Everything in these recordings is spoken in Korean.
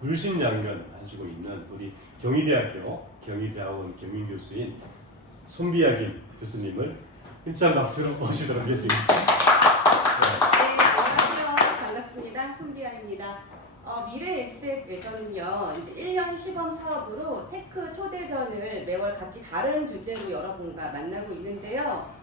물심양면 하시고 있는 우리 경희대학교 경희대학원 겸임교수인 손비아 김 교수님을 힘찬 박수로 모시도록 하겠습니다. 네, 안녕하세요. 반갑습니다. 손비아입니다. 미래 SF에서는요, 이제 1년 시범 사업으로 테크 초대전을 매월 각기 다른 주제로 여러분과 만나고 있는데요.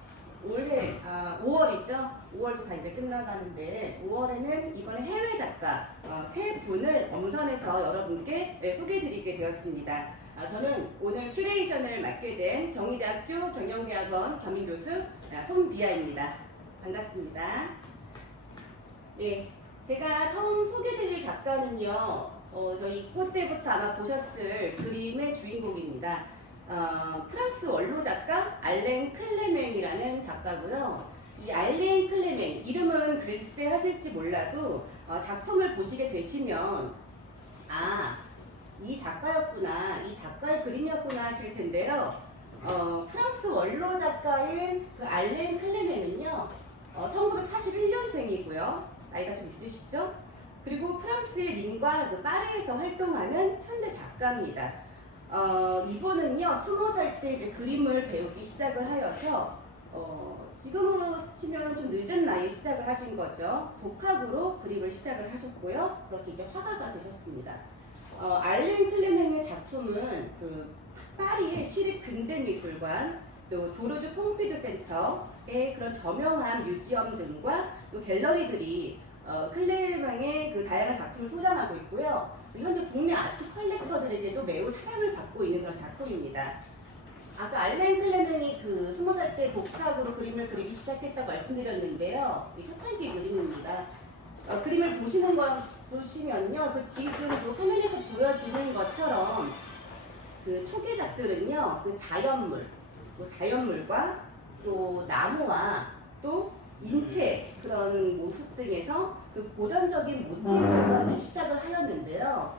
올해 5월이죠. 5월도 다 이제 끝나가는데 5월에는 이번에 해외 작가 세 분을 엄선해서 여러분께 소개해드리게 되었습니다. 저는 오늘 큐레이션을 맡게 된 경희대학교 경영대학원 겸임교수 손비아입니다. 반갑습니다. 예, 제가 처음 소개드릴 작가는요, 저희 입고 때부터 아마 보셨을 그림의 주인공입니다. 프랑스 원로 작가 알랭 클레맹이라는 작가고요. 이 알랭 클레맹 이름은 글쎄 하실지 몰라도 작품을 보시게 되시면 이 작가였구나, 이 작가의 그림이었구나 하실 텐데요. 프랑스 원로 작가인 그 알랭 클레맹은요, 1941년생이고요. 나이가 좀 있으시죠? 그리고 프랑스의 림과 그 파리에서 활동하는 현대 작가입니다. 이분은요, 20살 때 이제 그림을 배우기 시작을 하여서, 지금으로 치면 좀 늦은 나이에 시작을 하신 거죠. 독학으로 그림을 시작을 하셨고요. 그렇게 이제 화가가 되셨습니다. 알랭 클레맹의 작품은 그 파리의 시립 근대미술관, 또 조르주 퐁피드 센터의 그런 저명한 뮤지엄 등과 또 갤러리들이 클레맹의 그 다양한 작품을 소장하고 있고요. 현재 국내 아트 컬렉터들에게도 매우 사랑을 받고 있는 그런 작품입니다. 아까 알랭 클레맹이 그 20살 때 독학으로 그림을 그리기 시작했다고 말씀드렸는데요. 이 초창기 그림입니다. 그림을 보시면요, 그 지금 그 화면에서 보여지는 것처럼 그 초계작들은요, 그 자연물과 또 나무와 또 인체 그런 모습 등에서 그 고전적인 모티브에서 시작을 하였는데요.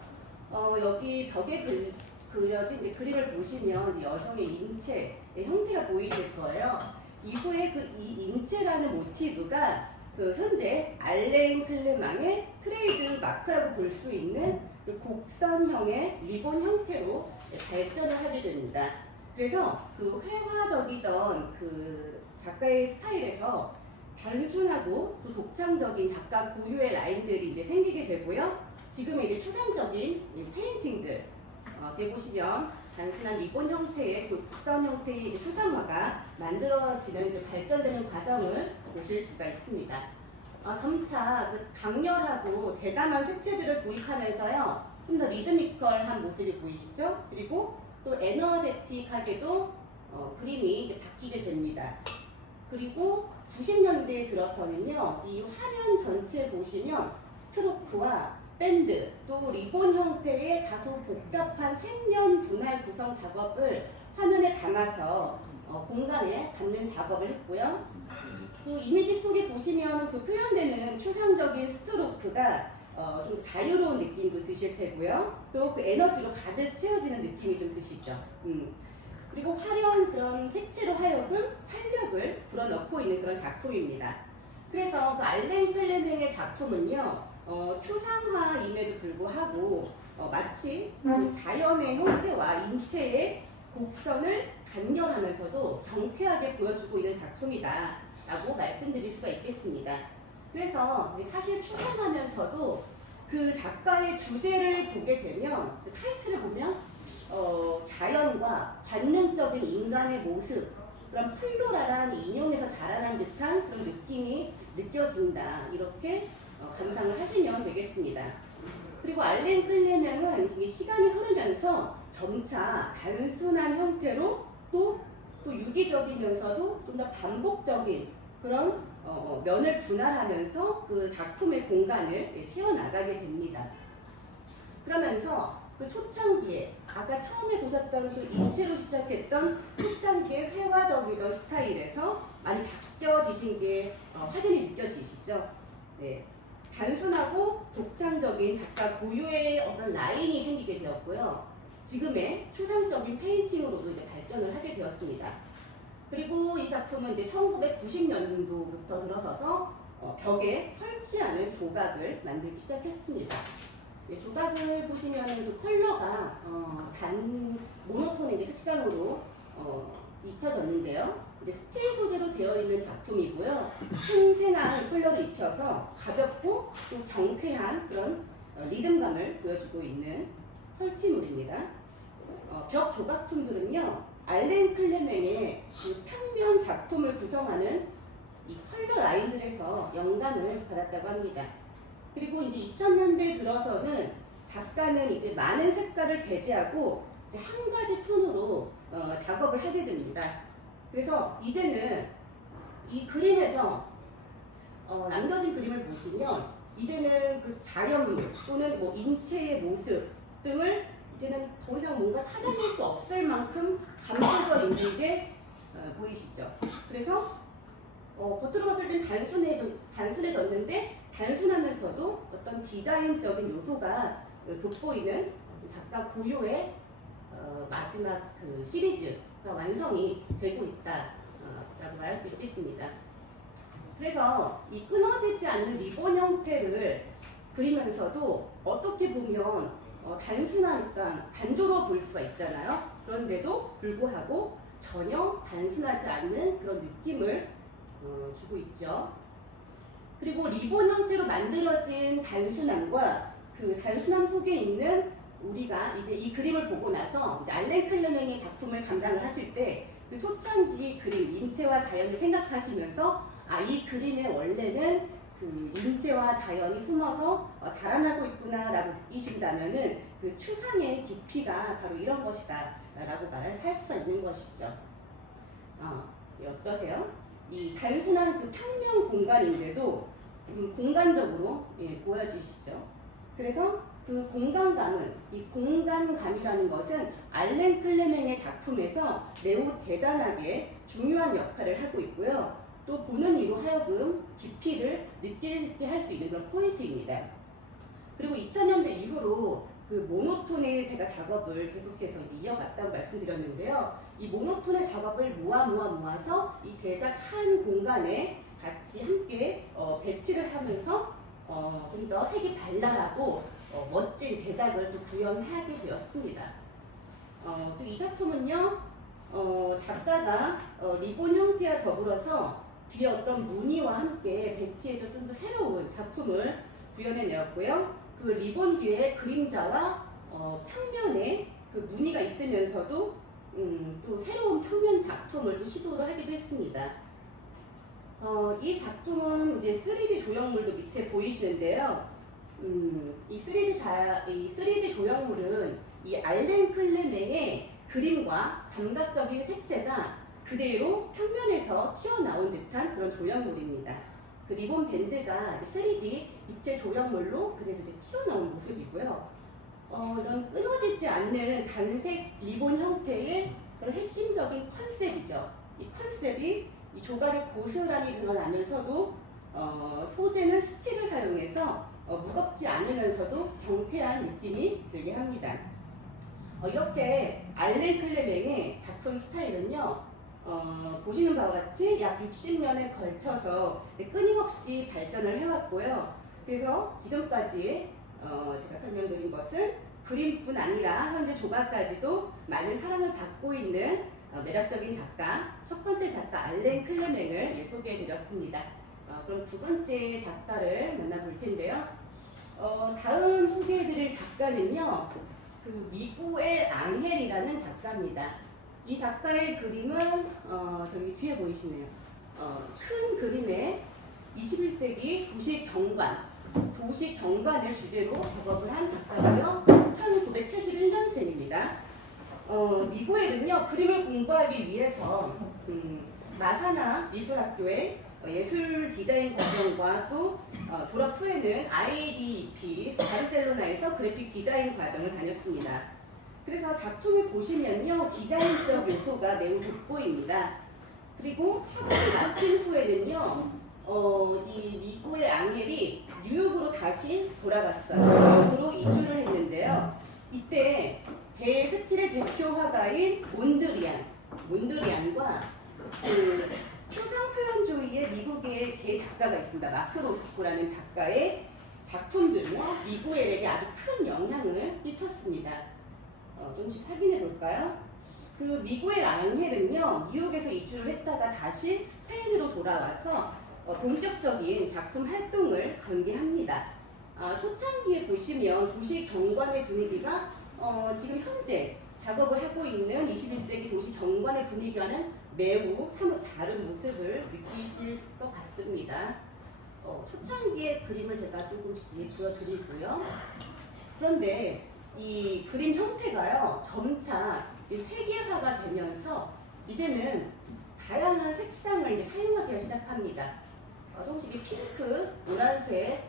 여기 벽에 그려진 이제 그림을 보시면 여성의 인체의 형태가 보이실 거예요. 이후에 이 인체라는 모티브가 그 현재 알랭 클레맹의 트레이드 마크라고 볼 수 있는 그 곡선형의 리본 형태로 발전을 하게 됩니다. 그래서 그 회화적이던 그 작가의 스타일에서 단순하고 또 독창적인 작가 고유의 라인들이 이제 생기게 되고요. 지금의 이제 추상적인 페인팅들 보시면 단순한 리본 형태의 그 곡선 형태의 이제 추상화가 만들어지는 이제 발전되는 과정을 보실 수가 있습니다. 점차 그 강렬하고 대담한 색채들을 도입하면서요, 좀 더 리드미컬한 모습이 보이시죠? 그리고 또 에너제틱하게도 그림이 이제 바뀌게 됩니다. 그리고 90년대에 들어서는요, 이 화면 전체 보시면 스트로크와 밴드, 또 리본 형태의 다소 복잡한 색면 분할 구성 작업을 화면에 담아서 공간에 담는 작업을 했고요. 그 이미지 속에 보시면 그 표현되는 추상적인 스트로크가 좀 자유로운 느낌도 드실 테고요. 또 그 에너지로 가득 채워지는 느낌이 좀 드시죠. 그리고 화려한 그런 색채로 하여금 활력을 불어넣고 있는 그런 작품입니다. 그래서 그 알랭 클레맹의 작품은요, 추상화임에도 불구하고 마치 그 자연의 형태와 인체의 곡선을 간결하면서도 경쾌하게 보여주고 있는 작품이다 라고 말씀드릴 수가 있겠습니다. 그래서 사실 추상하면서도 그 작가의 주제를 보게 되면, 그 타이틀을 보면 자연과 관능적인 인간의 모습, 그런 플로라란 인형에서 자라난 듯한 그런 느낌이 느껴진다, 이렇게 감상을 하시면 되겠습니다. 그리고 알랭 클레맹은 시간이 흐르면서 점차 단순한 형태로 또 유기적이면서도 좀 더 반복적인 그런 면을 분할하면서 그 작품의 공간을 채워나가게 됩니다. 그러면서 그 초창기에 아까 처음에 보셨던 그 인체로 시작했던 초창기의 회화적이던 스타일에서 많이 바뀌어지신 게 확연히 느껴지시죠? 네. 단순하고 독창적인 작가 고유의 어떤 라인이 생기게 되었고요. 지금의 추상적인 페인팅으로도 이제 발전을 하게 되었습니다. 그리고 이 작품은 이제 1990년도부터 들어서서 벽에 설치하는 조각을 만들기 시작했습니다. 조각을 보시면 그 컬러가 모노톤의 이제 색상으로 입혀졌는데요. 이제 스틸 소재로 되어 있는 작품이고요. 생생한 컬러를 입혀서 가볍고 또 경쾌한 그런 리듬감을 보여주고 있는 설치물입니다. 벽 조각품들은요, 알렌 클레멘의 그 평면 작품을 구성하는 이 컬러 라인들에서 영감을 받았다고 합니다. 그리고 이제 2000년대 들어서는 작가는 이제 많은 색깔을 배제하고 이제 한 가지 톤으로 작업을 하게 됩니다. 그래서 이제는 이 그림에서 남겨진 그림을 보시면 이제는 그 자연물 또는 뭐 인체의 모습 등을 이제는 더 이상 뭔가 찾아낼 수 없을 만큼 감춰져 있는 게 보이시죠? 그래서 겉으로 봤을 땐 단순해졌는데 단순하면서도 어떤 디자인적인 요소가 돋보이는 작가 고유의 마지막 그 시리즈가 완성이 되고 있다라고 말할 수 있겠습니다. 그래서 이 끊어지지 않는 리본 형태를 그리면서도 어떻게 보면 단순하니까 단조로워 보일 수가 있잖아요. 그런데도 불구하고 전혀 단순하지 않는 그런 느낌을 주고 있죠. 그리고 리본 형태로 만들어진 단순함과 그 단순함 속에 있는 우리가 이제 이 그림을 보고 나서 이제 알렌 클레멘의 작품을 감상을 하실 때 그 초창기 그림 인체와 자연을 생각하시면서 이 그림의 원래는 그 인체와 자연이 숨어서 자라나고 있구나라고 느끼신다면은 그 추상의 깊이가 바로 이런 것이다라고 말을 할 수가 있는 것이죠. 어떠세요? 이 단순한 그 평면 공간인데도 공간적으로 보여지시죠. 그래서 그 공간감은, 이 공간감이라는 것은 알렌 클레멘의 작품에서 매우 대단하게 중요한 역할을 하고 있고요. 또 보는 이로 하여금 깊이를 느끼게 할 수 있는 그런 포인트입니다. 그리고 2000년대 이후로 그 모노톤의 제가 작업을 계속해서 이제 이어갔다고 말씀드렸는데요. 이 모노톤의 작업을 모아서 이 대작 한 공간에 같이 함께 배치를 하면서 좀 더 색이 발랄하고 멋진 대작을 또 구현하게 되었습니다. 또 이 작품은요, 작가가 리본 형태와 더불어서 뒤에 어떤 무늬와 함께 배치해서 좀 더 새로운 작품을 구현해내었고요. 그 리본 뒤에 그림자와 평면에 그 무늬가 있으면서도 또 새로운 평면 작품을 또 시도를 하기도 했습니다. 이 작품은 이제 3D 조형물도 밑에 보이시는데요. 이 3D 조형물은 이 알렌 클레멘의 그림과 감각적인 색채가 그대로 평면에서 튀어나온 듯한 그런 조형물입니다. 그 리본 밴드가 3D 입체 조형물로 그대로 이제 튀어나온 모습이고요. 이런 끊어지지 않는 단색 리본 형태의 그런 핵심적인 컨셉이죠. 이 컨셉이 이 조각에 고스란히 드러나면서도 소재는 스틸을 사용해서 무겁지 않으면서도 경쾌한 느낌이 들게 합니다. 이렇게 알렌 클레멘의 작품 스타일은요, 보시는 바와 같이 약 60년에 걸쳐서 이제 끊임없이 발전을 해왔고요. 그래서 지금까지 제가 설명드린 것은 그림뿐 아니라 현재 조각까지도 많은 사랑을 받고 있는 매력적인 작가, 첫 번째 작가 알렌 클레멘을 소개해드렸습니다. 그럼 두 번째 작가를 만나볼 텐데요. 다음 소개해드릴 작가는요, 그 미구엘 앙헬이라는 작가입니다. 이 작가의 그림은 저기 뒤에 보이시네요. 큰 그림에 21세기 도시 경관을 주제로 작업을 한 작가고요. 1971년생입니다. 미구엘은요, 그림을 공부하기 위해서 마사나 미술학교에 예술 디자인 과정과 또 졸업 후에는 IDEP 바르셀로나에서 그래픽 디자인 과정을 다녔습니다. 그래서 작품을 보시면요, 디자인적 요소가 매우 돋보입니다. 그리고 학업을 마친 후에는요, 이 미구엘 앙헬이 뉴욕으로 다시 돌아갔어요. 뉴욕으로 이주를 했는데요. 이때 대스틸의 대표 화가인 몬드리안과 그 추상표현주의의 미국의 대작가가 있습니다. 마크 로스코라는 작가의 작품들을 그림은요, 미구엘에게 아주 큰 영향을 끼쳤습니다. 조금씩 확인해 볼까요? 그 미구엘 앙헬은요, 뉴욕에서 이주를 했다가 다시 스페인으로 돌아와서 본격적인 작품 활동을 전개합니다. 초창기에 보시면 도시 경관의 분위기가 지금 현재 작업을 하고 있는 21세기 도시 경관의 분위기와는 매우 사뭇 다른 모습을 느끼실 것 같습니다. 초창기의 그림을 제가 조금씩 보여드리고요. 그런데 이 그림 형태가요, 점차 이제 회계화가 되면서 이제는 다양한 색상을 이제 사용하기 시작합니다. 조금씩 이 핑크, 노란색,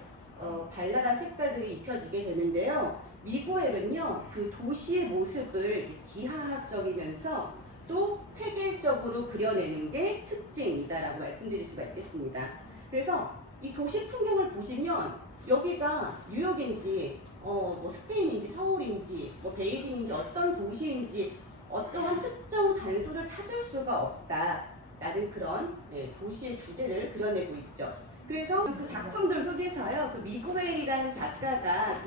발랄한 색깔들이 입혀지게 되는데요. 미구엘은요, 그 도시의 모습을 기하학적이면서 또 획일적으로 그려내는 게 특징이다라고 말씀드릴 수가 있겠습니다. 그래서 이 도시 풍경을 보시면 여기가 뉴욕인지 뭐 스페인인지 서울인지 뭐 베이징인지 어떤 도시인지 어떠한 특정 단서를 찾을 수가 없다라는 그런 도시의 주제를 그려내고 있죠. 그래서 그 작품들 속에서요, 그 미구엘이라는 작가가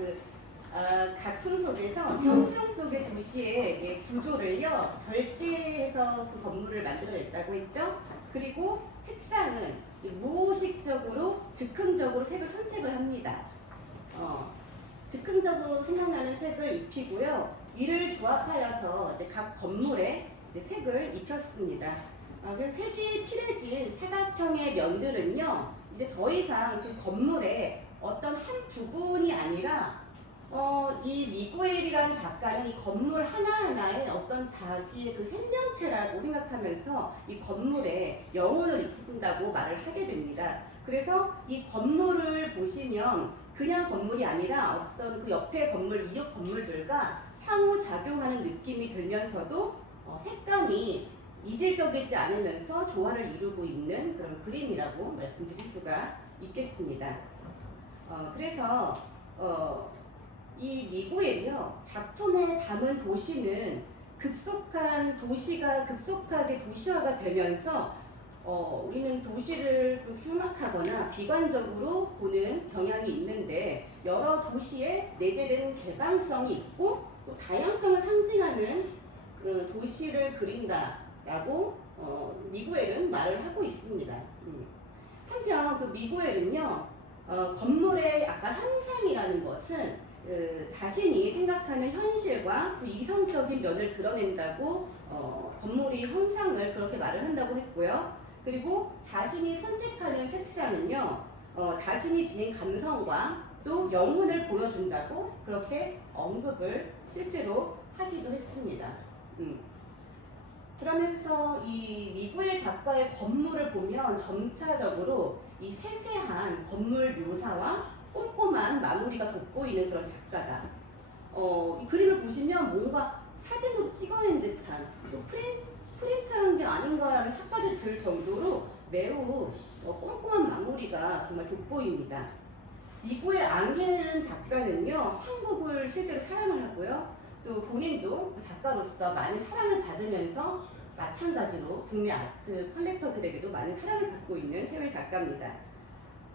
작품 속에서 상상 속의 도시의 구조를요 절제해서 그 건물을 만들어냈다고 했죠. 그리고 색상은 무의식적으로 즉흥적으로 색을 선택을 합니다. 즉흥적으로 생각나는 색을 입히고요. 이를 조합하여서 이제 각 건물에 이제 색을 입혔습니다. 그래서 색이 칠해진 사각형의 면들은요, 이제 더 이상 그 건물의 어떤 한 부분이 아니라 이 미구엘이라는 작가는 이 건물 하나하나에 어떤 자기의 그 생명체라고 생각하면서 이 건물에 영혼을 입힌다고 말을 하게 됩니다. 그래서 이 건물을 보시면 그냥 건물이 아니라 어떤 그 옆에 건물, 이웃 건물들과 상호작용하는 느낌이 들면서도 색감이 이질적이지 않으면서 조화를 이루고 있는 그런 그림이라고 말씀드릴 수가 있겠습니다. 그래서 이 미구엘이요, 작품에 담은 도시는 도시가 급속하게 도시화가 되면서 우리는 도시를 좀 삭막하거나 비관적으로 보는 경향이 있는데 여러 도시에 내재된 개방성이 있고 또 다양성을 상징하는 그 도시를 그린다라고 미구엘은 말을 하고 있습니다. 한편 그 미구엘은요, 건물의 약간 형상이라는 것은 자신이 생각하는 현실과 또 이성적인 면을 드러낸다고 건물이 형상을 그렇게 말을 한다고 했고요. 그리고 자신이 선택하는 색상은요, 자신이 지닌 감성과 또 영혼을 보여준다고 그렇게 언급을 실제로 하기도 했습니다. 그러면서 이 미구엘 작가의 건물을 보면 점차적으로 이 세세한 건물 묘사와 꼼꼼한 마무리가 돋보이는 그런 작가다. 이 그림을 보시면 뭔가 사진으로 찍어낸 듯한 또 프린트한 게 아닌가라는 착각이 들 정도로 매우 꼼꼼한 마무리가 정말 돋보입니다. 미구엘 앙헬은 작가는요, 한국을 실제로 사랑을 하고요. 또 본인도 작가로서 많은 사랑을 받으면서 마찬가지로 국내 아트 컬렉터들에게도 많은 사랑을 받고 있는 해외 작가입니다.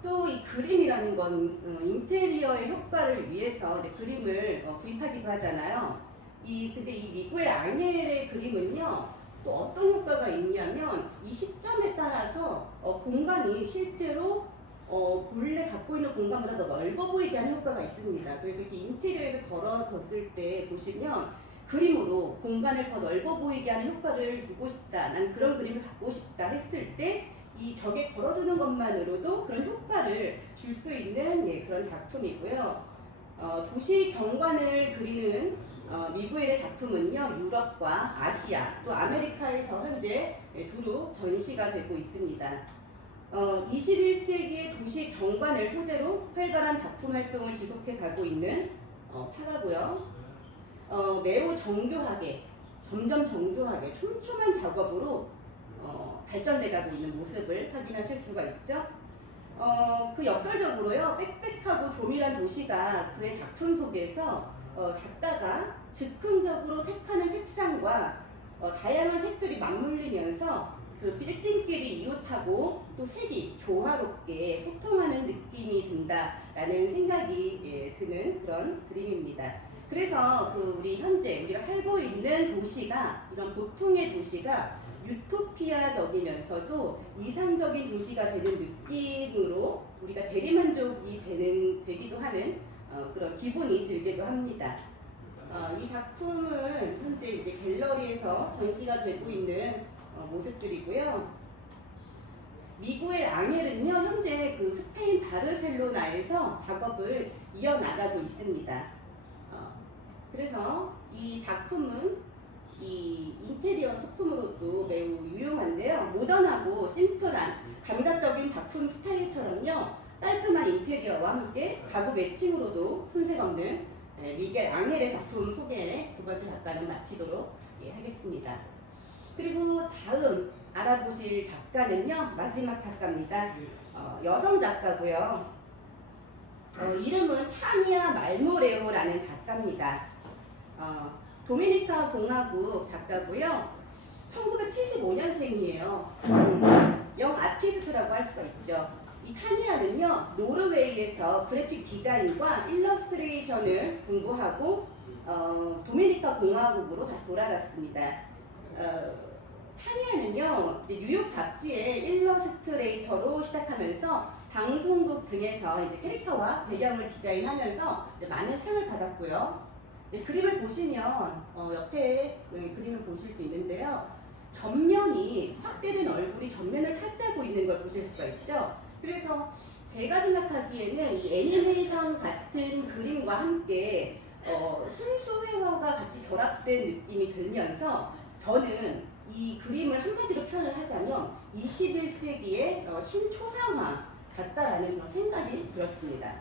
또 이 그림이라는 건 인테리어의 효과를 위해서 이제 그림을 구입하기도 하잖아요. 근데 이 미구엘 앙헬의 그림은요, 또 어떤 효과가 있냐면 이 시점에 따라서 공간이 실제로 본래 갖고 있는 공간보다 더 넓어 보이게 하는 효과가 있습니다. 그래서 이렇게 인테리어에서 걸어뒀을 때 보시면 그림으로 공간을 더 넓어 보이게 하는 효과를 주고 싶다, 난 그런 그림을 갖고 싶다 했을 때 이 벽에 걸어두는 것만으로도 그런 효과를 줄 수 있는 그런 작품이고요. 도시 경관을 그리는 미구엘의 작품은요, 유럽과 아시아 또 아메리카에서 현재 두루 전시가 되고 있습니다. 21세기의 도시 경관을 소재로 활발한 작품 활동을 지속해 가고 있는 화가고요. 매우 정교하게, 점점 정교하게 촘촘한 작업으로 발전돼 가고 있는 모습을 확인하실 수가 있죠. 그 역설적으로요, 빽빽하고 조밀한 도시가 그의 작품 속에서 작가가 즉흥적으로 택하는 색상과 다양한 색들이 맞물리면서 그 빌딩끼리 이웃하고 또 색이 조화롭게 소통하는 느낌이 든다라는 생각이 드는 그런 그림입니다. 그래서 그 우리 현재 우리가 살고 있는 도시가 이런 보통의 도시가 유토피아적이면서도 이상적인 도시가 되는 느낌으로 우리가 대리만족이 되기도 하는 그런 기분이 들기도 합니다. 이 작품은 현재 이제 갤러리에서 전시가 되고 있는 모습들이고요. 미구엘 앙헬은요 현재 그 스페인 바르셀로나에서 작업을 이어나가고 있습니다. 그래서 이 작품은 이 인테리어 소품으로도 매우 유용한데요. 모던하고 심플한 감각적인 작품 스타일처럼요 깔끔한 인테리어와 함께 가구 매칭으로도 손색 없는 미겔 앙헬의 작품 소개 두 번째 작가는 마치도록 하겠습니다. 그리고 다음 알아보실 작가는요 마지막 작가입니다. 여성 작가고요. 이름은 타니아 말모레오라는 작가입니다. 도미니카 공화국 작가고요. 1975년생이에요. 영 아티스트라고 할 수가 있죠. 이 타니아는요 노르웨이에서 그래픽 디자인과 일러스트레이션을 공부하고 도미니카 공화국으로 다시 돌아갔습니다. 타니아는요 뉴욕 잡지의 일러스트레이터로 시작하면서 방송국 등에서 이제 캐릭터와 배경을 디자인하면서 이제 많은 상을 받았고요. 이제 그림을 보시면 옆에 그림을 보실 수 있는데요. 전면이 확대된 얼굴이 전면을 차지하고 있는 걸 보실 수가 있죠. 그래서 제가 생각하기에는 이 애니메이션 같은 그림과 함께 순수 회화가 같이 결합된 느낌이 들면서 저는 이 그림을 한마디로 표현을 하자면 21세기의 신초상화 같다라는 그런 생각이 들었습니다.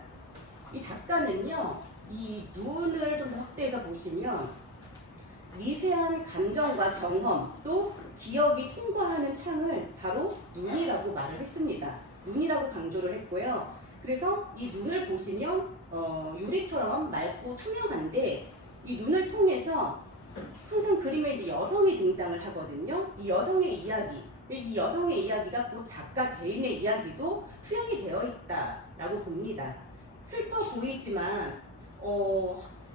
이 작가는요 이 눈을 좀 더 확대해서 보시면 미세한 감정과 경험 또 기억이 통과하는 창을 바로 눈이라고 말을 했습니다. 눈이라고 강조를 했고요. 그래서 이 눈을 보시면 유리처럼 맑고 투명한데 이 눈을 통해서 항상 그림에 이제 여성이 등장을 하거든요. 이 여성의 이야기, 이 여성의 이야기가 곧 작가 개인의 이야기도 투영이 되어 있다라고 봅니다. 슬퍼 보이지만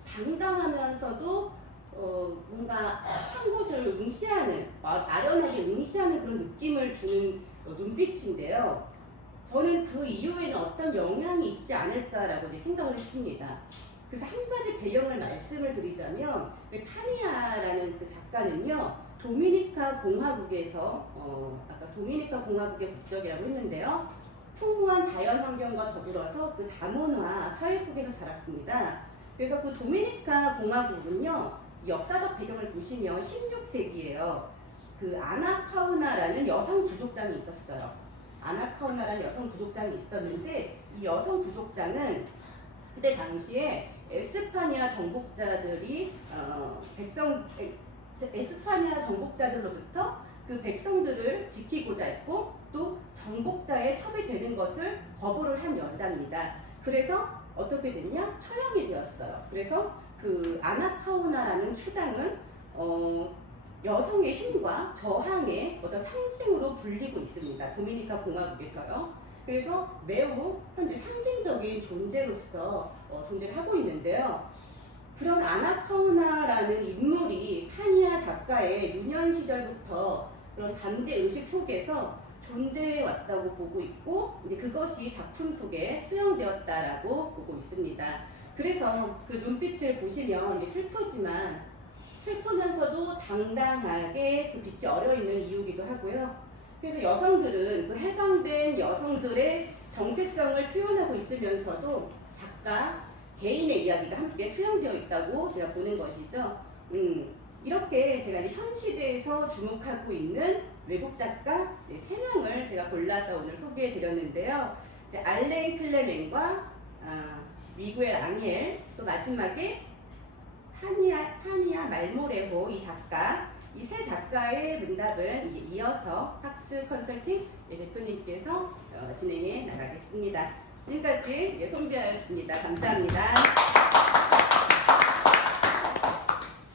당당하면서도 뭔가 한 곳을 응시하는, 아련하게 응시하는 그런 느낌을 주는 눈빛인데요. 저는 그 이후에는 어떤 영향이 있지 않을까라고 생각을 했습니다. 그래서 한 가지 배경을 말씀을 드리자면 타니아라는 그 작가는요 도미니카 공화국에서 아까 도미니카 공화국의 국적이라고 했는데요. 풍부한 자연 환경과 더불어서 그 다문화 사회 속에서 자랐습니다. 그래서 그 도미니카 공화국은요 역사적 배경을 보시면 16세기예요. 그 아나카우나라는 여성 부족장이 있었어요. 아나카우나라는 여성 부족장이 있었는데 이 여성 부족장은 그때 당시에 에스파니아 정복자들이 에스파니아 정복자들로부터 그 백성들을 지키고자 했고 또 정복자의 첩이 되는 것을 거부를 한 여자입니다. 그래서 어떻게 됐냐? 처형이 되었어요. 그래서 그 아나카우나라는 추장은 여성의 힘과 저항의 어떤 상징으로 불리고 있습니다. 도미니카 공화국에서요. 그래서 매우 현재 상징적인 존재로서 존재를 하고 있는데요. 그런 아나카우나라는 인물이 타니아 작가의 유년 시절부터 그런 잠재 의식 속에서 존재해 왔다고 보고 있고 이제 그것이 작품 속에 수용되었다라고 보고 있습니다. 그래서 그 눈빛을 보시면 이제 슬프면서도 당당하게 그 빛이 어려 있는 이유기도 하고요. 그래서 여성들은 그 해방된 여성들의 정체성을 표현하고 있으면서도 작가 개인의 이야기가 함께 투영되어 있다고 제가 보는 것이죠. 이렇게 제가 이제 현 시대에서 주목하고 있는 외국 작가 3명을 제가 골라서 오늘 소개해 드렸는데요. 이제 알렌 클레멘과 미구엘 앙헬, 또 마지막에 타니아 말모레호 이 작가, 이 세 작가의 문답은 이제 이어서 학습 컨설팅 대표님께서 진행해 나가겠습니다. 지금까지 송비아였습니다. 감사합니다.